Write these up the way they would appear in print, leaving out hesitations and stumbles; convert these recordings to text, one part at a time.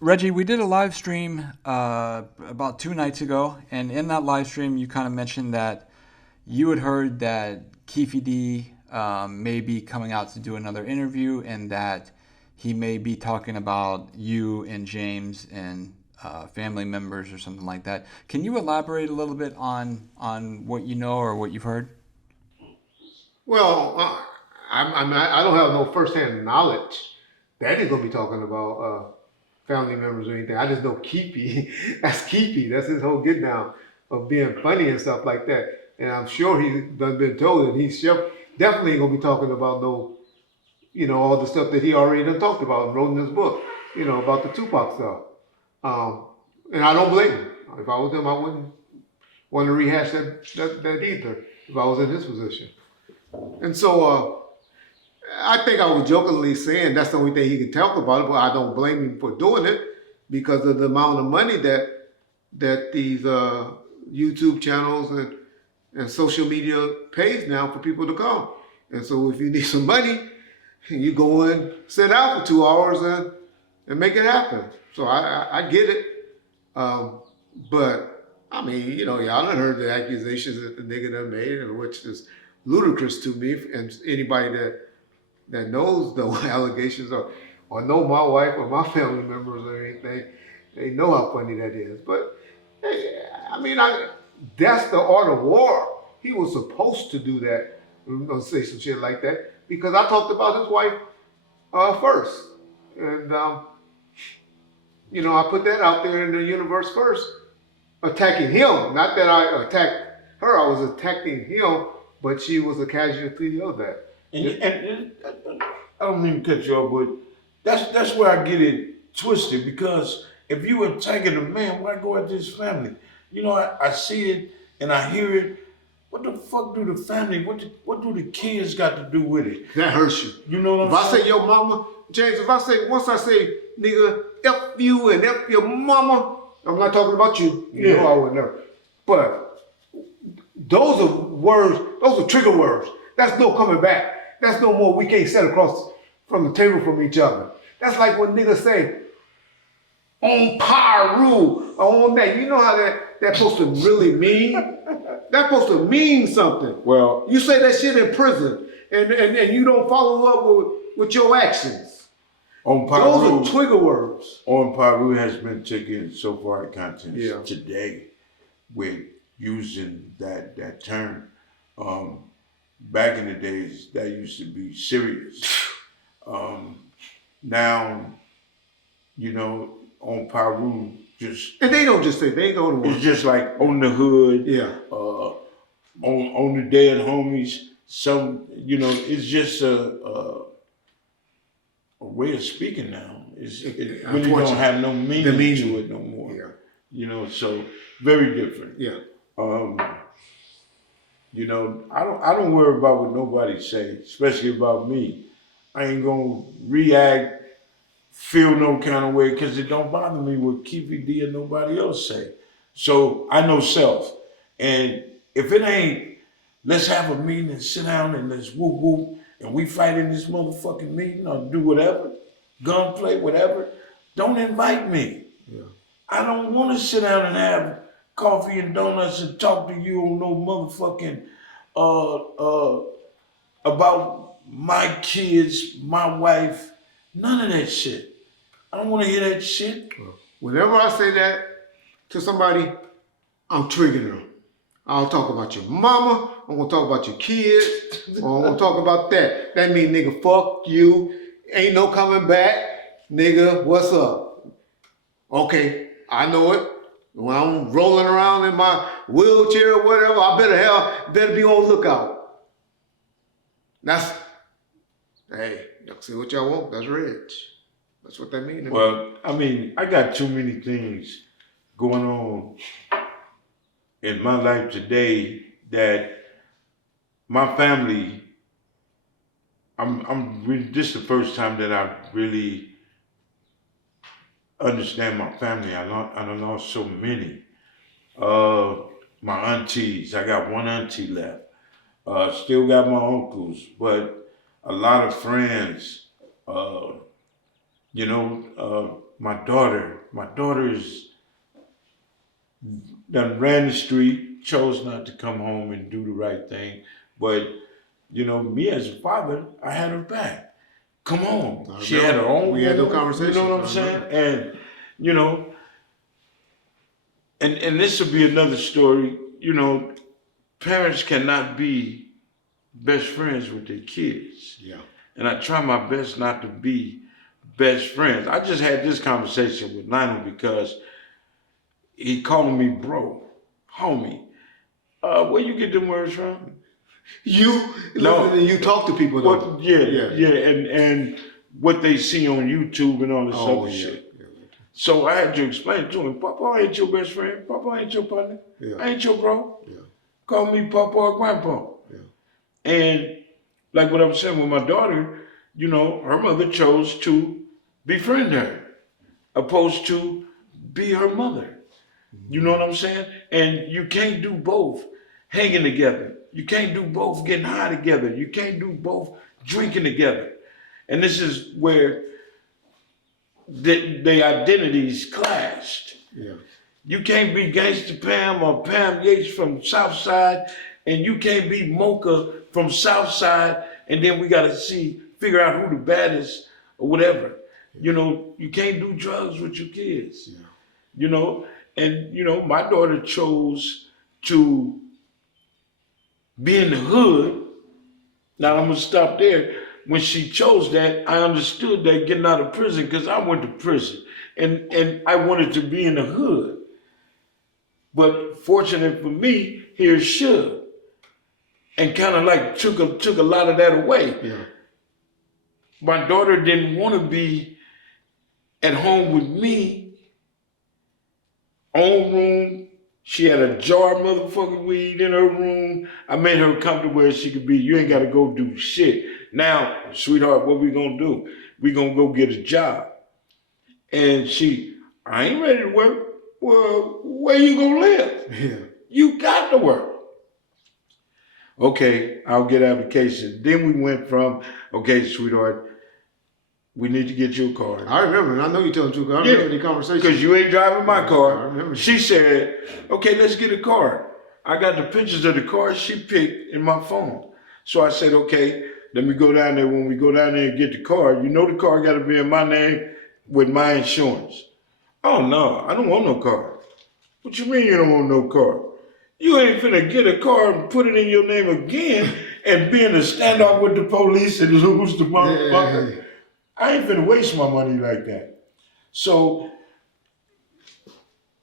Reggie, we did a live stream about 2 nights ago, and in that live stream, you kind of mentioned that you had heard that Keefe D may be coming out to do another interview, and that he may be talking about you and James and family members or something like that. Can you elaborate a little bit on what you know or what you've heard? Well, I don't have no firsthand knowledge that he's gonna be talking about family members or anything. I just know Keepy. That's Keepy. That's his whole get down of being funny and stuff like that. And I'm sure he's done been told that he's definitely ain't gonna be talking about no, all the stuff that he already done talked about and wrote in his book, about the Tupac stuff. Um, and I don't blame him. If I was him, I wouldn't want to rehash that either if I was in his position. And so I think I was jokingly saying that's the only thing he can talk about it, but I don't blame him for doing it because of the amount of money that these YouTube channels and social media pays now for people to come. And so if you need some money, you go and sit out for 2 hours and make it happen. So I get it. But I mean, y'all done heard the accusations that the nigga done made, and which is ludicrous to me. And anybody that knows the allegations or know my wife or my family members or anything, they know how funny that is. But hey, I mean, that's the art of war. He was supposed to do that. I'm gonna say some shit like that because I talked about his wife first, and I put that out there in the universe first, attacking him. Not that I attacked her; I was attacking him, but she was a casualty of that. And I don't mean to cut you off, but that's where I get it twisted because if you attacking a man, why go after his family? I see it and I hear it. What the fuck do the family? What do the kids got to do with it? That hurts you. You know what If I'm I saying? say your mama, James, once I say nigga, F you and F your mama, I'm not talking about you. You know I would never. But those are words, those are trigger words. That's no coming back. That's no more we can't sit across from the table from each other. That's like when niggas say, on Pyru, or on that. You know how that's supposed to really mean? That's supposed to mean something. Well, You say that shit in prison and you don't follow up with your actions. on Those are Pyru, trigger words. on Pyru has been taken so far to contents Yeah. today with using that term. Back in the days, that used to be serious. Now, on Pyru, just And they don't just say, they ain't the only it's ones. just like on the hood, Yeah. on the dead homies. Some, it's just a way of speaking now. It really don't have no meaning, to it no more. Yeah. So very different. Yeah. Um, I don't worry about what nobody say, especially about me. I ain't gonna react, feel no kind of way, because it don't bother me what Keefe D and nobody else say. So I know self. And if it ain't, let's have a meeting and sit down and let's whoop whoop and we fight in this motherfucking meeting or do whatever, gunplay, whatever, don't invite me. Yeah. I don't want to sit down and have coffee and donuts and talk to you on no motherfucking uh, uh, about my kids, my wife, none of that shit. I don't want to hear that shit. Whenever I say that to somebody, I'm triggering them. I'll talk about your mama. I'm gonna talk about your kids. Or I'm gonna talk about that. That means nigga, fuck you. Ain't no coming back. Nigga, what's up? Okay, I know it. When I'm rolling around in my wheelchair or whatever, I better be on lookout. That's hey, y'all see what y'all want. That's rich. That's what that means. To me. Well, I mean, I got too many things going on in my life today that my family. I'm really, this is the first time that I really understand my family. I done lost so many. Uh, my aunties, I got one auntie left. Still got my uncles, but a lot of friends. Uh, my daughter's done ran the street, chose not to come home and do the right thing. But, me as a father, I had her back. Come on. She had her own. We had no conversation. You know what I'm saying? And, and this will be another story. Parents cannot be best friends with their kids. Yeah. And I try my best not to be best friends. I just had this conversation with Lionel because he calling me bro, homie. Where you get them words from? You talk to people though. Yeah, and what they see on YouTube and all this other shit. Yeah. So I had to explain to him, Papa ain't your best friend. Papa ain't your partner. Yeah. I ain't your bro. Yeah. Call me Papa or Grandpa. Yeah. And like what I'm saying with my daughter, her mother chose to befriend her, opposed to be her mother. You know what I'm saying? And you can't do both hanging together. You can't do both getting high together. You can't do both drinking together. And this is where the identities clashed. Yeah. You can't be Gangsta Pam or Pam Yates from Southside, and you can't be Mocha from Southside, and then we gotta figure out who the baddest or whatever. You can't do drugs with your kids. Yeah. And my daughter chose to be in the hood. Now I'm gonna stop there. When she chose that, I understood that getting out of prison because I went to prison and I wanted to be in the hood. But fortunate for me, here's Suge. And kind of like took a lot of that away. Yeah. My daughter didn't want to be at home with me. Own room. She had a jar of motherfucking weed in her room. I made her comfortable where she could be. You ain't got to go do shit. Now, sweetheart, what we gonna do? We gonna go get a job. And I ain't ready to work. Well, where you gonna live? Yeah. You got to work. Okay, I'll get application. Then we went from, okay, sweetheart, we need to get you a car. I remember, and I know you telling the truth. I remember the conversation. Because you ain't driving my car. I remember. She said, okay, let's get a car. I got the pictures of the cars she picked in my phone. So I said, okay, let me go down there. When we go down there and get the car, the car got to be in my name with my insurance. Oh, no, I don't want no car. What you mean you don't want no car? You ain't finna get a car and put it in your name again and be in a standoff with the police and lose the motherfucker. Yeah. I ain't finna waste my money like that. So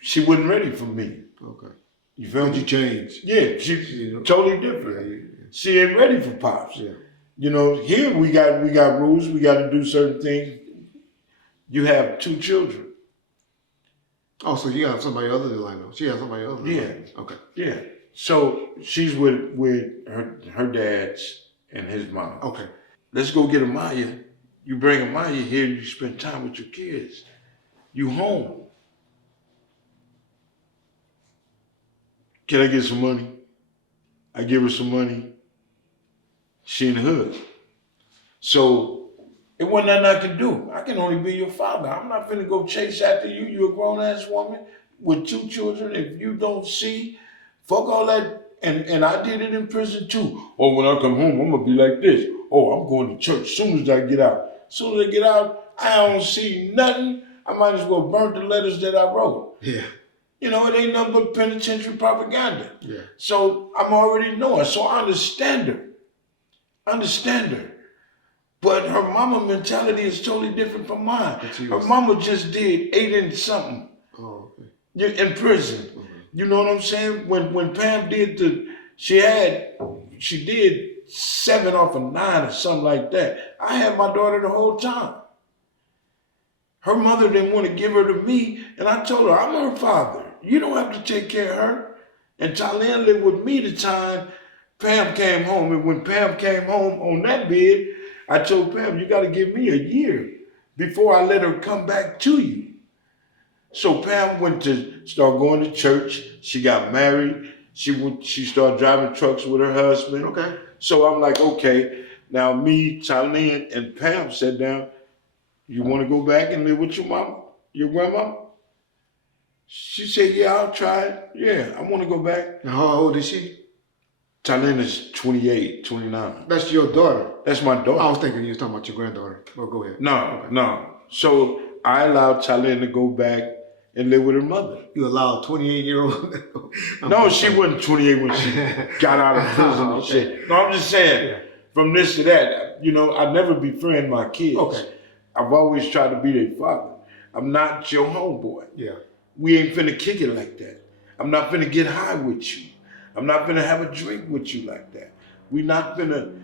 she wasn't ready for me. Okay. You feel me? You changed. Yeah, she's totally different. Yeah. She ain't ready for Pops. Yeah. Here we got rules, we gotta do certain things. You have 2 children. Oh, so you got somebody other than Lionel. She has somebody other than Lionel. Okay. Yeah. So she's with her dad's and his mom. Okay. Let's go get Amaya. You bring Amaya here, you spend time with your kids. You home. Can I get some money? I give her some money. She in the hood. So it wasn't nothing I could do. I can only be your father. I'm not finna go chase after you. You're a grown-ass woman with 2 children. If you don't see, fuck all that. And I did it in prison too. Oh, when I come home, I'm gonna be like this. Oh, I'm going to church as soon as I get out. As soon as I get out, I don't see nothing. I might as well burn the letters that I wrote. Yeah. It ain't nothing but penitentiary propaganda. Yeah. So I'm already knowing. So I understand her. But her mama mentality is totally different from mine. Her mama just did 8 and something. Oh, okay. In prison. Okay. You know what I'm saying? When Pam did she did 7 off of 9 or something like that. I had my daughter the whole time. Her mother didn't want to give her to me, and I told her, I'm her father. You don't have to take care of her. And Talene lived with me the time Pam came home. And when Pam came home on that bed, I told Pam, you got to give me a year before I let her come back to you. So Pam went to start going to church. She got married. She started driving trucks with her husband. Okay. So I'm like, okay, now me, Talene, and Pam sat down. You want to go back and live with your mama? Your grandma? She said, yeah, I'll try it. Yeah, I want to go back. Now, how old is she? Thailand is 28, 29. That's your daughter. That's my daughter. I was thinking you was talking about your granddaughter. Well, go ahead. No. So I allowed Thailand to go back and live with her mother. You allowed 28-year-old? No, she wasn't 28 when she got out of prison and shit. No, I'm just saying, from this to that, you know, I never befriend my kids. Okay. I've always tried to be their father. I'm not your homeboy. Yeah. We ain't finna kick it like that. I'm not finna get high with you. I'm not finna have a drink with you like that. We not finna.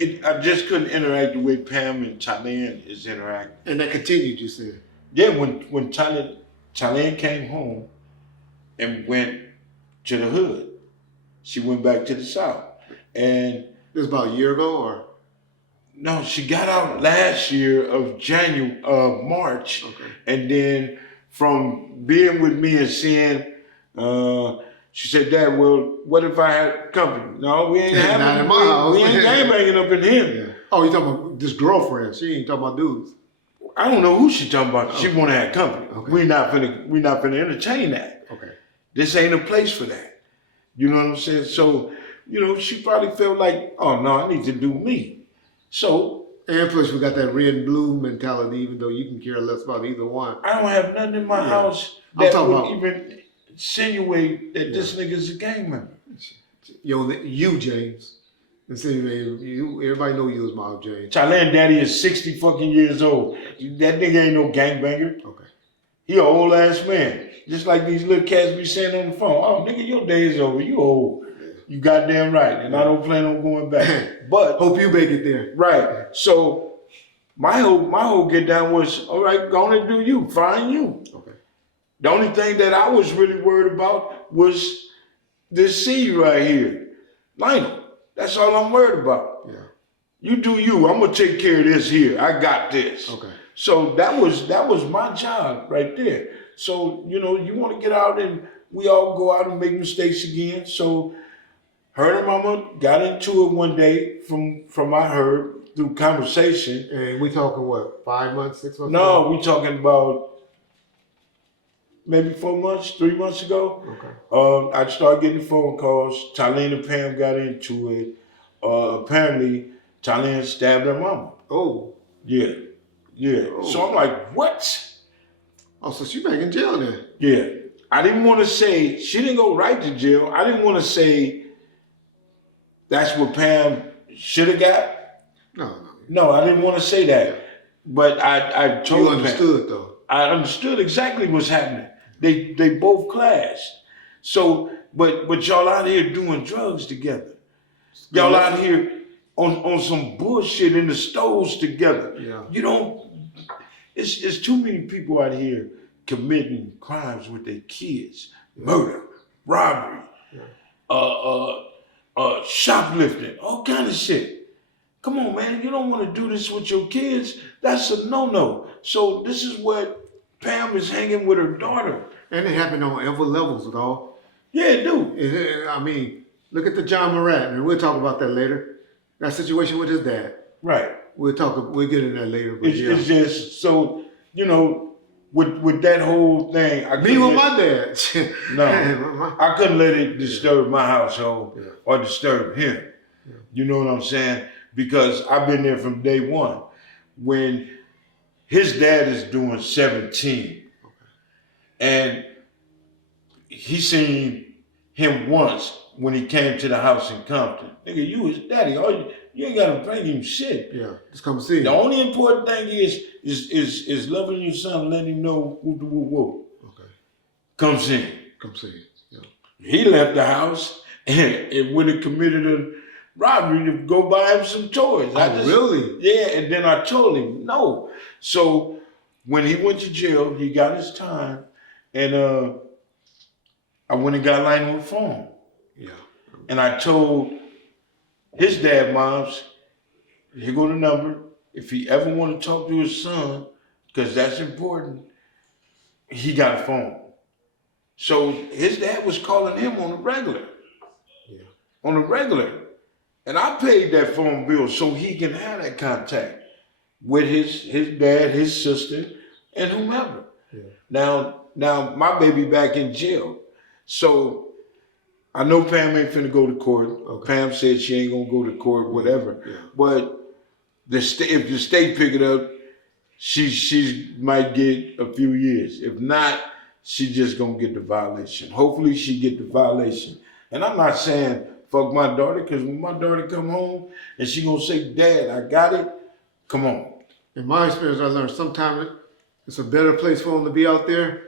I just couldn't interact the way Pam and Thailand is interacting. And that continued, you said? Yeah, when Thailand came home and went to the hood, she went back to the South. And This was about a year ago, or? no, she got out last year of March. Okay. And then from being with me and seeing, she said, Dad, well, what if I had company? No, we ain't having Not in my house. We ain't gangbanging up in here. Yeah. Oh, you talking about this girlfriend? She ain't talking about dudes. I don't know who she talking about. She want to have company. Okay. We not finna entertain that. Okay. This ain't a place for that. You know what I'm saying? So, you know, she probably felt like, oh no, I need to do me. So. And plus, we got that red and blue mentality, even though you can care less about either one. I don't have nothing in my house I'm that talking would about- even insinuate that this nigga's a gang member. Yo, you, James. Everybody know you as Miles James. Thailand daddy is 60 fucking years old. That nigga ain't no gangbanger. Okay. He an old ass man. Just like these little cats be saying on the phone, oh nigga, your day is over. You old. You goddamn right. And I don't plan on going back. But Hope you make it there. right. So my whole get down was, all right, go on and do you. Find you. Okay. The only thing that I was really worried about was this seed right here. Lionel. That's all I'm worried about. Yeah. You do you. I'm gonna take care of this here. I got this. Okay. So that was my job right there. So, you know, you want to get out and we all go out and make mistakes again. So her and mama got into it one day from I heard through conversation. And we talking what, 5 months, 6 months? No, we talking about maybe 4 months, 3 months ago. Okay. I started getting phone calls. Thailand and Pam got into it. Apparently, Thailand stabbed her mama. Oh. Yeah. Oh. So I'm like, what? Oh, so she back in jail then? Yeah. I didn't want to say, she didn't go right to jail. I didn't want to say that's what Pam should have got. No, I didn't want to say that. But I told You understood Pam, though. I understood exactly what's happening. They both clashed. So, but y'all out here doing drugs together. Y'all out here on some bullshit in the stoves together. Yeah. You don't. It's too many people out here committing crimes with their kids, murder, robbery, shoplifting, all kind of shit. Come on, man, you don't want to do this with your kids. That's a no-no. So this is what Pam is hanging with her daughter. And it happened on every levels, though. Yeah, it do. I mean, look at the John Morat, and we'll talk about that later. That situation with his dad. Right. We'll get into that later. But It's just so, you know, with that whole thing. Me with my dad. No, I couldn't let it disturb my household or disturb him. Yeah. You know what I'm saying? Because I've been there from day one. When his dad is doing 17, and he seen him once when he came to the house in Compton. Nigga, you his daddy. You ain't gotta bring him shit. Yeah, just come see. The only important thing is loving your son, letting him know whoop. Okay. Come see. Yeah. He left the house and would have committed a robbery to go buy him some toys. Really? Yeah, and then I told him no. So when he went to jail, he got his time, and I went and got Lionel a phone. Yeah. And I told his dad, moms, here go the number. If he ever want to talk to his son, because that's important, he got a phone. So his dad was calling him on a regular. Yeah. On a regular. And I paid that phone bill so he can have that contact with his dad, his sister, and whomever. Now my baby back in jail. So I know Pam ain't finna go to court. Okay. Pam said she ain't gonna go to court, whatever. Yeah. But if the state pick it up, she might get a few years. If not, she just gonna get the violation. Hopefully she get the violation. And I'm not saying fuck my daughter, because when my daughter come home and she gonna say, Dad, I got it, come on. In my experience, I learned sometimes it's a better place for them to be out there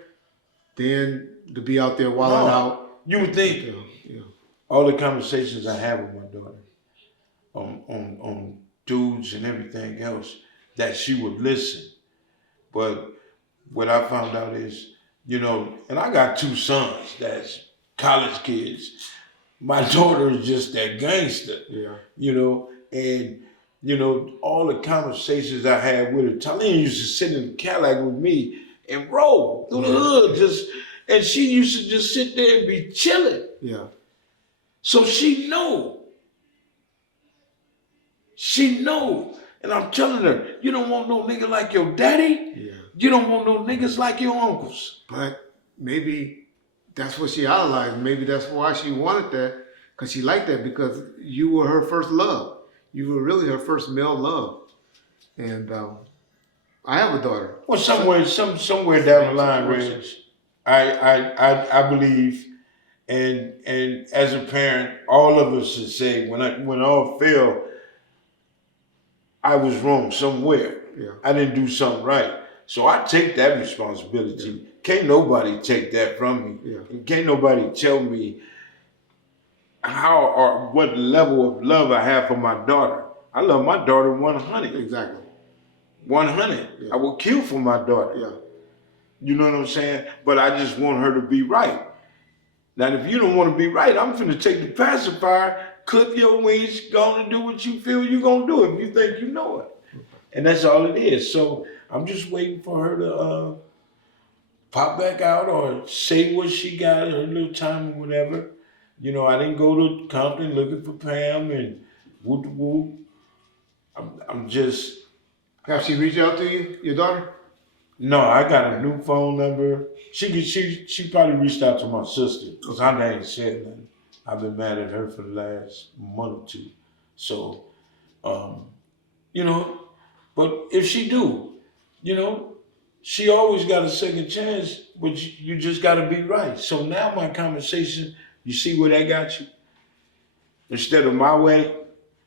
than to be out there wilding out. You would think Yeah. all the conversations I have with my daughter on dudes and everything else, that she would listen. But what I found out is, and I got 2 sons that's college kids. My daughter is just that gangster. Yeah. And all the conversations I had with her, Talene used to sit in the Cadillac with me and roll through the hood, and she used to just sit there and be chilling. Yeah. So she know. She know. And I'm telling her, you don't want no nigga like your daddy. Yeah. You don't want no niggas like your uncles. But maybe that's what she idolized. Maybe that's why she wanted that, because she liked that, because you were her first love. You were really her first male love. And I have a daughter. Well, somewhere down the line, Reg, I believe, and as a parent, all of us should say, when all failed, I was wrong somewhere. Yeah. I didn't do something right. So I take that responsibility. Yeah. Can't nobody take that from me. Yeah. And can't nobody tell me how or what level of love I have for my daughter. I love my daughter 100. Exactly. 100. Yeah. I would kill for my daughter. Yeah. You know what I'm saying? But I just want her to be right. Now, if you don't want to be right, I'm finna take the pacifier, clip your wings, go on and do what you feel you're gonna do if you think you know it. And that's all it is. So I'm just waiting for her to pop back out or say what she got, her little time or whatever. I didn't go to Compton looking for Pam and whoop. I'm just. Have she reached out to you, your daughter? No, I got a new phone number. She probably reached out to my sister, because I ain't said nothing. I've been mad at her for the last month or 2. So, but if she do, she always got a second chance, but you just got to be right. So now my conversation, you see where that got you? Instead of my way,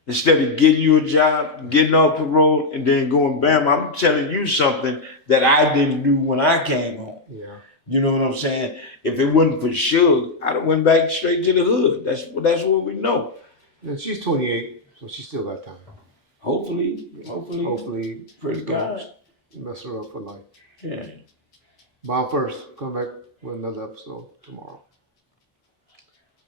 instead of getting you a job, getting off parole, and then going bam, I'm telling you something that I didn't do when I came home. Yeah. You know what I'm saying? If it wasn't for Suge, I'd have went back straight to the hood. That's what we know. And she's 28, so she still got time. Hopefully. Pretty God. Mess her up for life. Yeah. Bob first, come back with another episode tomorrow.